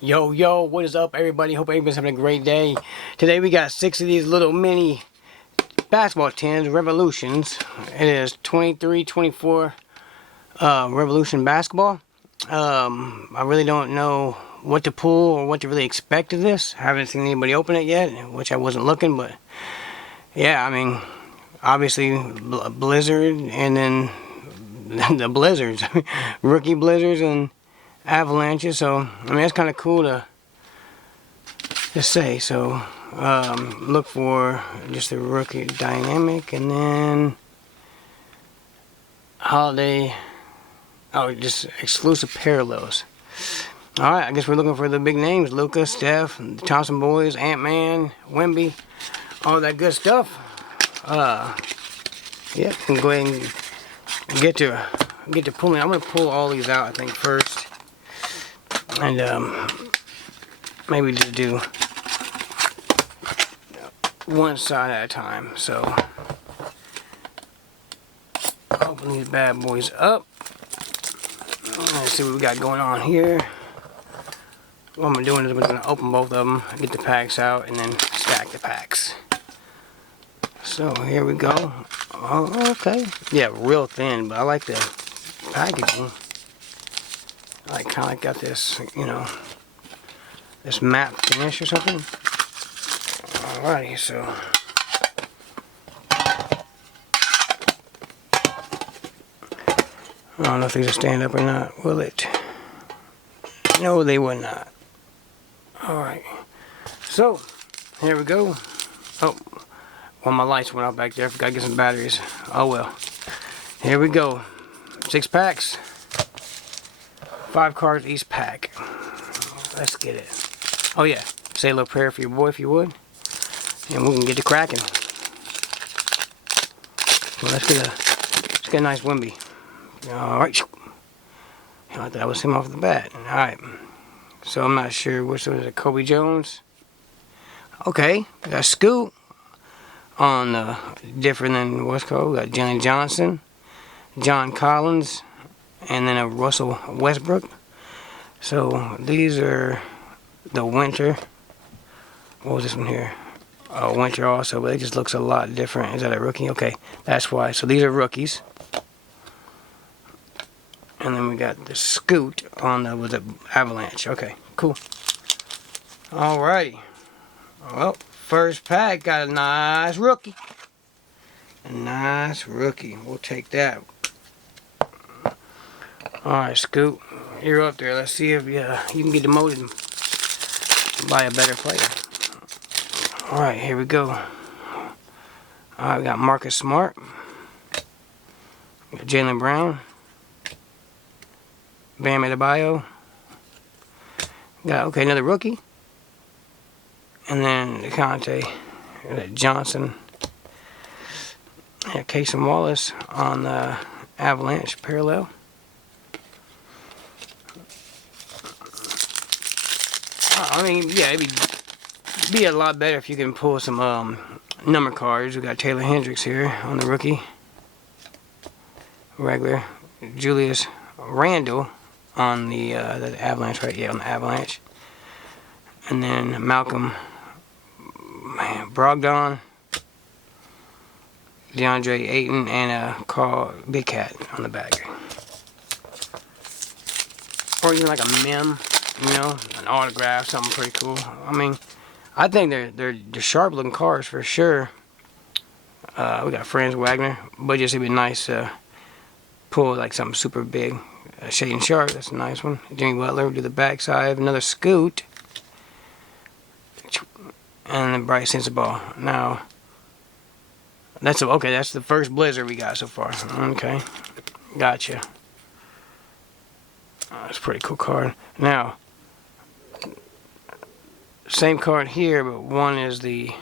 Yo, yo, what is up, everybody? Hope everybody's having a great day. Today we got 6 of these little mini basketball tins, Revolutions. It is 23-24 Revolution basketball. I really don't know what to pull or what to really expect of this. I haven't seen anybody open it yet, which I wasn't looking, but yeah, I mean, obviously Blizzard and then the Blizzards, rookie Blizzards and Avalanches. So I mean, it's kind of cool to say. So look for just the rookie dynamic, and then holiday. Oh, just exclusive parallels. All right, I guess we're looking for the big names: Luka, Steph, the Thompson boys, Ant-Man, Wemby, all that good stuff. Yeah, we can go ahead and get to pulling. I'm gonna pull all these out, I think, first, and maybe just do one side at a time. So open these bad boys up. Let's see what we got going on here. What I'm doing is I'm going to open both of them, get the packs out, and then stack the packs. So here we go. Oh, okay. Yeah, real thin, but I like the packaging. I kind of like got this, this matte finish or something. Alrighty, so I don't know if these will stand up or not, will it? No, they will not. Alright. So, here we go. Oh, well, my lights went out back there. I forgot to get some batteries. Oh well. Here we go. 6 packs. 5 cards each pack. Let's get it. Oh yeah. Say a little prayer for your boy if you would. And we can get to cracking. Well, let's get a nice Wemby. Alright. I thought that was him off the bat. Alright. So I'm not sure which one is it. Kobe Jones. Okay. We got Scoot on different than what's called. We got Johnny Johnson, John Collins, and then a Russell Westbrook. So these are the winter. What was this one here? Oh, winter also, but it just looks a lot different. Is that a rookie? Okay, that's why. So these are rookies. And then we got the Scoot on the Avalanche. Okay, cool. Alrighty. Well, first pack got a nice rookie. A nice rookie. We'll take that. Alright, Scoot. You're up there. Let's see if you can get demoted by a better player. Alright, here we go. Alright, we got Marcus Smart. We got Jaylen Brown. Bam Adebayo. Got, okay, another rookie. And then Conte. Johnson. Yeah, Casey Wallace on the Avalanche parallel. I mean, yeah, it'd be a lot better if you can pull some number cards. We got Taylor Hendricks here on the rookie. Regular. Julius Randle on the Avalanche, right? Yeah, on the Avalanche. And then Malcolm Brogdon, DeAndre Ayton, and Carl Big Cat on the back. Or even like a mem, an autograph, something pretty cool. I mean, I think they're sharp looking cards for sure. We got Franz Wagner, but just it'd be nice to pull like something super big. Shaden Sharp, that's a nice one. Jimmy Butler, do the backside. Another Scoot. And then Bryce Sensabaugh. Now, that's the first Blizzard we got so far. Okay, gotcha. That's a pretty cool card. Now, same card here, but one is the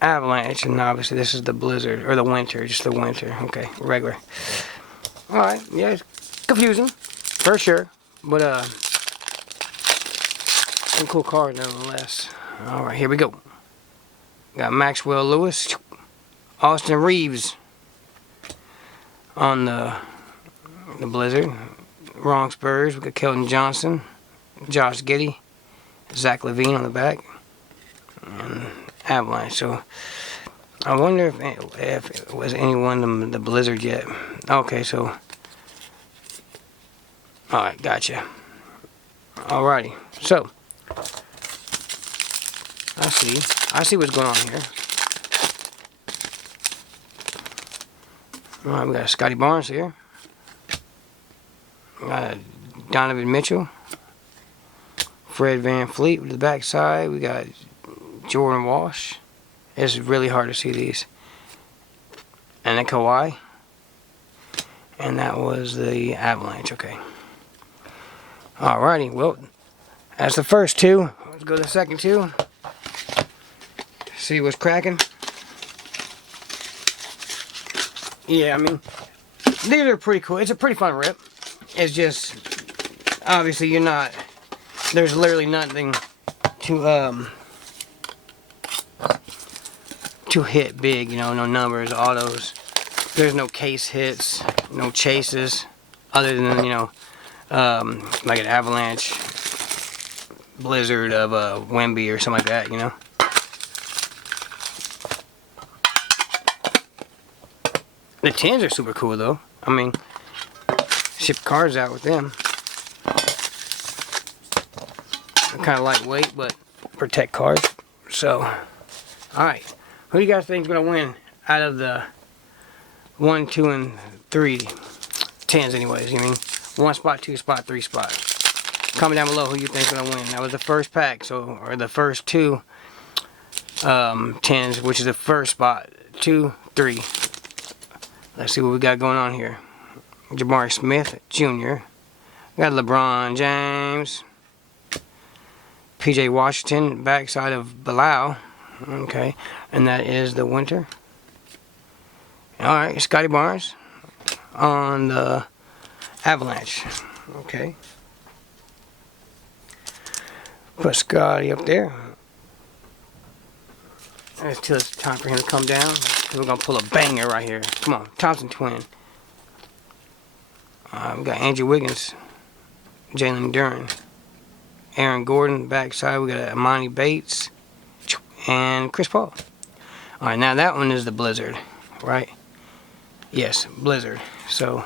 Avalanche, and obviously this is the Blizzard, or the Winter, just the Winter. Okay, regular. Alright, yeah, it's confusing, for sure, but some cool card nonetheless. Alright, here we go. Got Maxwell Lewis, Austin Reeves on the Blizzard. Wrong Spurs, we got Kelton Johnson, Josh Giddey, Zach Levine on the back, and Avalanche. So I wonder if it was anyone of the Blizzard yet. Okay, so alright, gotcha. Alrighty, so I see what's going on here. Alright, we got Scotty Barnes here. We got Donovan Mitchell. Fred Van Fleet with the backside. We got Jordan Walsh. It's really hard to see these. And then Kawhi. And that was the Avalanche. Okay. Alrighty. Well, that's the first two. Let's go to the second two. See what's cracking. Yeah, I mean, these are pretty cool. It's a pretty fun rip. It's just, obviously you're not, there's literally nothing to hit big, you know, no numbers, autos. There's no case hits, no chases, other than, you know, like an Avalanche, Blizzard of Wemby or something like that, you know. The tins are super cool though. I mean, ship cards out with them. They're kind of lightweight, but protect cards. So, alright. Who do you guys think is going to win out of the 1, 2, and 3 tens anyways? You mean 1 spot, 2 spot, 3 spot. Comment down below who you think is going to win. That was the first pack, so, or the first 2 tens, which is the first spot. 2, 3. Let's see what we got going on here. Jabari Smith Jr. We got LeBron James. PJ Washington, backside of Bilal. Okay, and that is the winter. Alright, Scotty Barnes on the Avalanche. Okay. Put Scotty up there. Until it's time for him to come down. We're going to pull a banger right here. Come on, Thompson twin. We got Andrew Wiggins, Jalen Duren, Aaron Gordon, backside. We got Amani Bates, and Chris Paul. Alright, now that one is the Blizzard, right? Yes, Blizzard. So,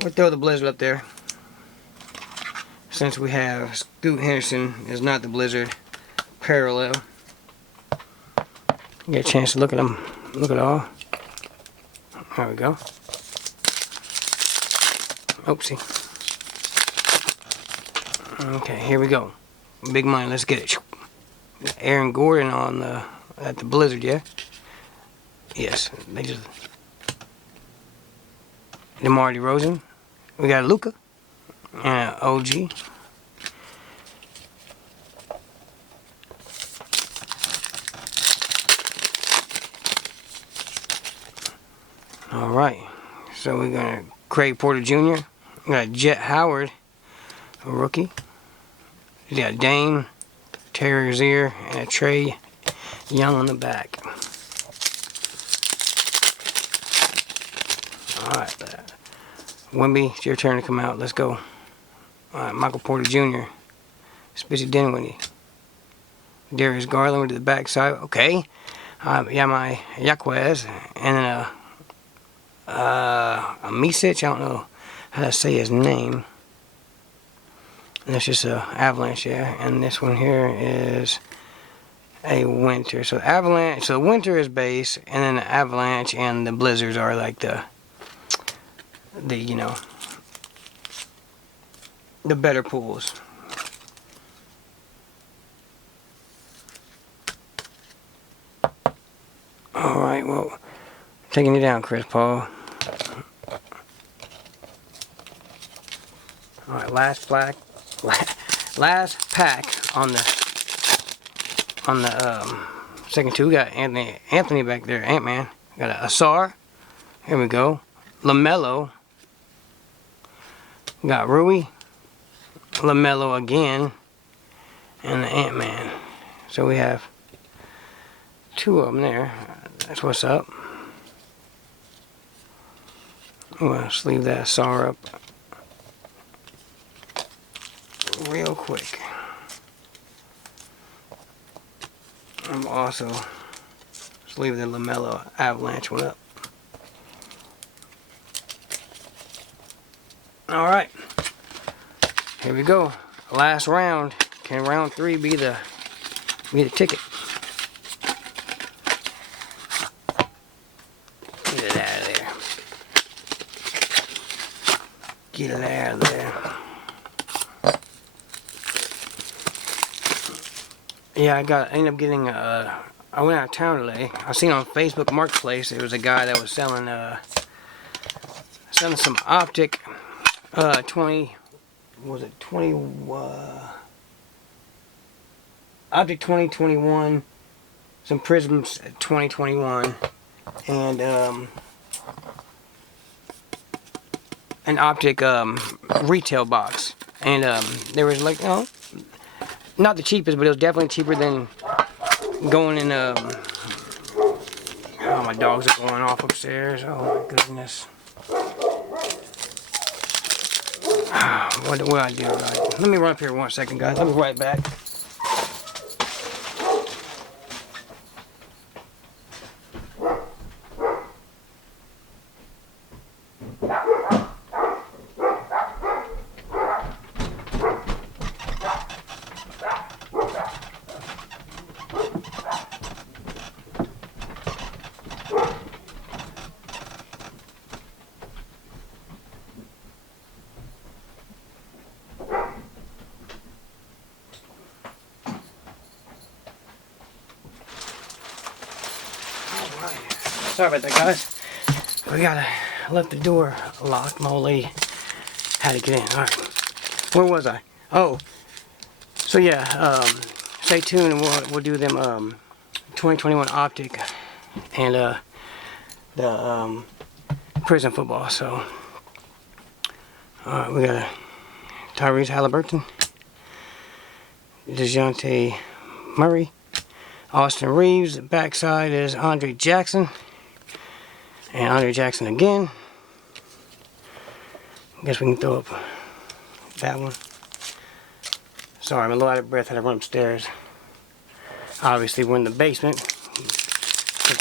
we'll throw the Blizzard up there. Since we have Scoot Henderson is not the Blizzard parallel. Get a chance to look at them. Look at all. There we go. Oopsie. Okay, here we go. Big money, let's get it. Aaron Gordon on the at the Blizzard, yeah? Yes. They just DeMar DeRozan. We got Luka and OG. Alright. So we got Craig Porter Jr. We got Jet Howard, a rookie. We got Dame, Terry Rozier, and Trey Young on the back. Alright, Wemby, it's your turn to come out. Let's go. Alright, Michael Porter Jr. Spitzy Dinwiddie. Darius Garland to the backside. Okay. Yamai Yaquez. And then a Misic. I don't know how to say his name. And that's just a Avalanche, yeah. And this one here is a Winter. So Avalanche, so Winter is base, and then the Avalanche and the Blizzards are like the you know, the better pools. Alright, well, taking it down, Chris Paul. Alright, last pack on the second two. We got Anthony back there, Ant-Man. Got a Asar. Here we go. LaMelo. Got Rui. LaMelo again. And the Ant-Man. So we have two of them there. That's what's up. I'm going to sleeve that Asar up. real quick. I'm also just leave the LaMelo Avalanche one up. Alright, here we go. Last round. Can round 3 be the ticket? Get it out of there. Get it out of there. Yeah, I ended up getting I went out of town today. I seen on Facebook Marketplace there was a guy that was selling some optic 20 optic 2021, some prisms 2021, and an optic retail box. And there was like, not the cheapest, but it was definitely cheaper than going in oh, my dogs are going off upstairs. Oh my goodness. What do I do? Right? Let me run up here 1 second, guys. I'll be right back. Sorry about that, guys. Left the door locked. My old lady had to get in. Alright. Where was I? Oh. So yeah, stay tuned and we'll do them 2021 optic and the prison football. So we got Tyrese Halliburton, DeJounte Murray, Austin Reeves. The backside is Andre Jackson. And Andre Jackson again. I guess we can throw up that one. Sorry, I'm a little out of breath. I had to run upstairs. Obviously, we're in the basement.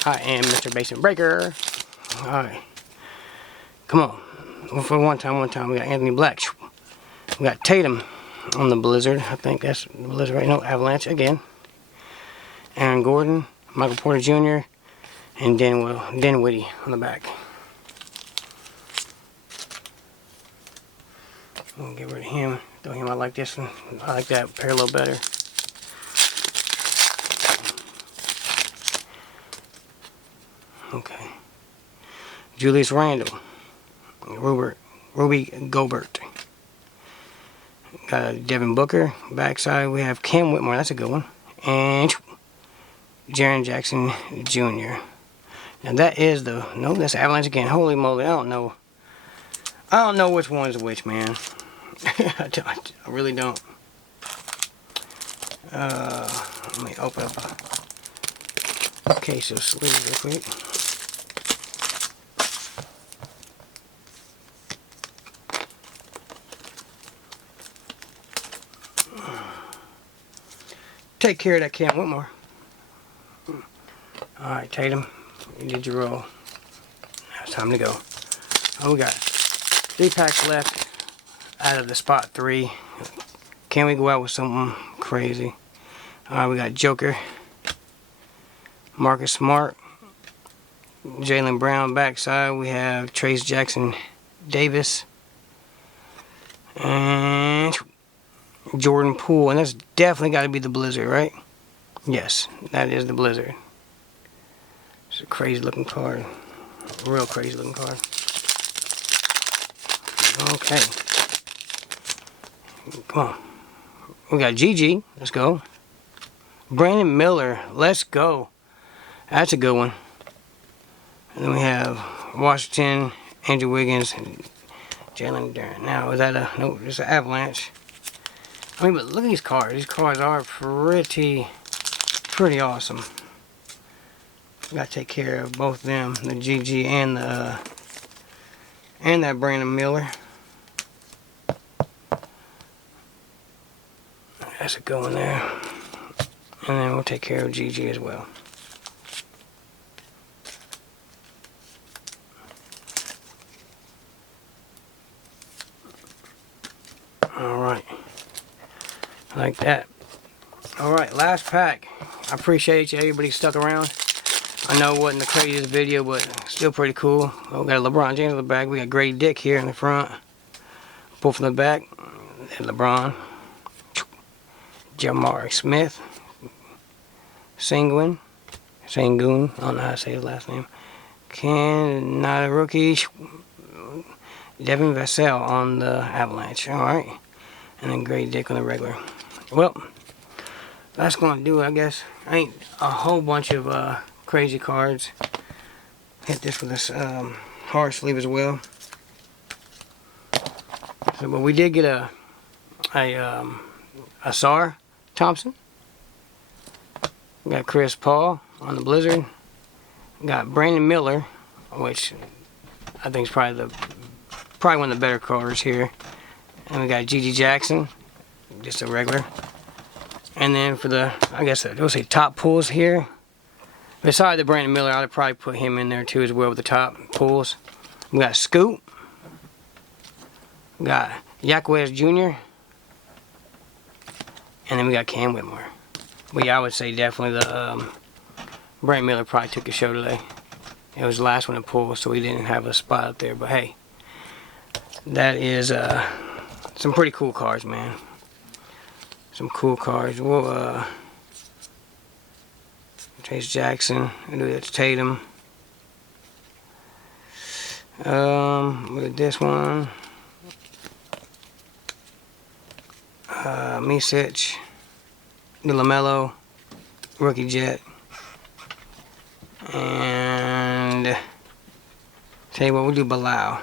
I am Mr. Basement Breaker. Alright. Come on. Well, for one time, we got Anthony Black. We got Tatum on the Blizzard. I think that's the Blizzard right now. Avalanche again. Aaron Gordon, Michael Porter Jr., and Dinwiddie on the back. We'll get rid of him. Throw him. I like this one. I like that pair a little better. Okay. Julius Randle. Ruby Gobert. Got Devin Booker. Backside we have Cam Whitmore. That's a good one. And Jaren Jackson Jr. Now that is that's Avalanche again. Holy moly, I don't know which one's which, man. I really don't. Let me open up a case of sleeves real quick. Take care of that Cam Whitmore. Alright, Tatum, you did your roll. Now it's time to go. Oh, we got 3 packs left out of the spot 3. Can we go out with something crazy? Alright, we got Joker, Marcus Smart, Jaylen Brown backside. We have Trace Jackson Davis, and Jordan Poole. And that's definitely got to be the Blizzard, right? Yes, that is the Blizzard. It's a crazy looking card. Real crazy looking card. Okay. Come on. We got GG. Let's go. Brandon Miller. Let's go. That's a good one. And then we have Washington, Andrew Wiggins, and Jalen Duren. Now, is that no, it's an Avalanche. I mean, but look at these cards. These cards are pretty awesome. Gotta take care of both of them, the GG and that Brandon Miller. That's a good one there. And then we'll take care of GG as well. Alright. Like that. Alright, last pack. I appreciate you, everybody stuck around. I know it wasn't the craziest video, but still pretty cool. We got a LeBron James in the back. We got Grady Dick here in the front. Pull from the back. And LeBron. Jamar Smith. Sengun. I don't know how to say his last name. Not a rookie. Devin Vassell on the Avalanche. Alright. And then Grady Dick on the regular. Well, that's going to do it, I guess. Ain't a whole bunch of crazy cards. Hit this with this hard sleeve as well. So, but we did get a Sar Thompson. We got Chris Paul on the Blizzard. We got Brandon Miller, which I think is probably one of the better cards here. And we got Gigi Jackson, just a regular. And then for the, I guess we'll say top pulls here. Beside the Brandon Miller, I'd probably put him in there too as well with the top pulls. We got Scoot. We got Yaquez Jr. And then we got Cam Whitmore. But yeah, I would say definitely the Brandon Miller probably took the show today. It was the last one to pull, so we didn't have a spot up there. But hey, that is some pretty cool cards, man. Some cool cards. We'll Chase Jackson. We'll do that to Tatum. With this one. Misic. LaMelo. Rookie Jet. And tell you what, we'll do Bilal.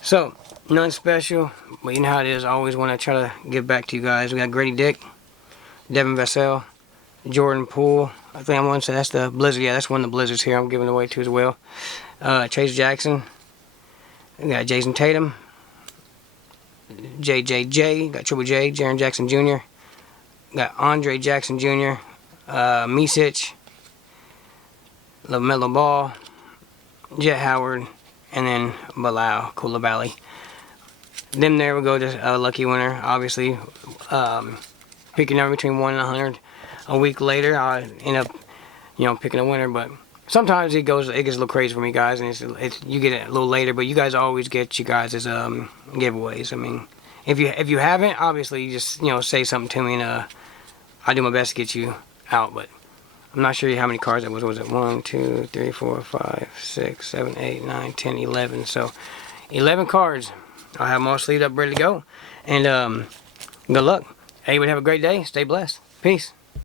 So, nothing special, but you know how it is. I always want to try to give back to you guys. We got Grady Dick, Devin Vassell, Jordan Poole. I think I'm going to say that's the Blizzard. Yeah, that's one of the Blizzards here I'm giving away to as well. Chase Jackson. We got Jason Tatum. JJJ. Got Triple J. Jaren Jackson Jr. Got Andre Jackson Jr. Misic. LaMelo Ball. Jet Howard. And then Bilal Coulibaly. Then there we go to a lucky winner. Obviously, pick a number between 1 and 100. A week later, I end up, picking a winner. But sometimes it gets a little crazy for me, guys, and you get it a little later. But you guys always get you guys' giveaways. I mean, if you haven't, obviously you just say something to me, and I do my best to get you out. But I'm not sure how many cards that was. Was it 1, 2, 3, 4, 5, 6, 7, 8, 9, 10, 11? So 11 cards. I'll have them all sleeved up, ready to go. And good luck. Everybody have a great day. Stay blessed. Peace.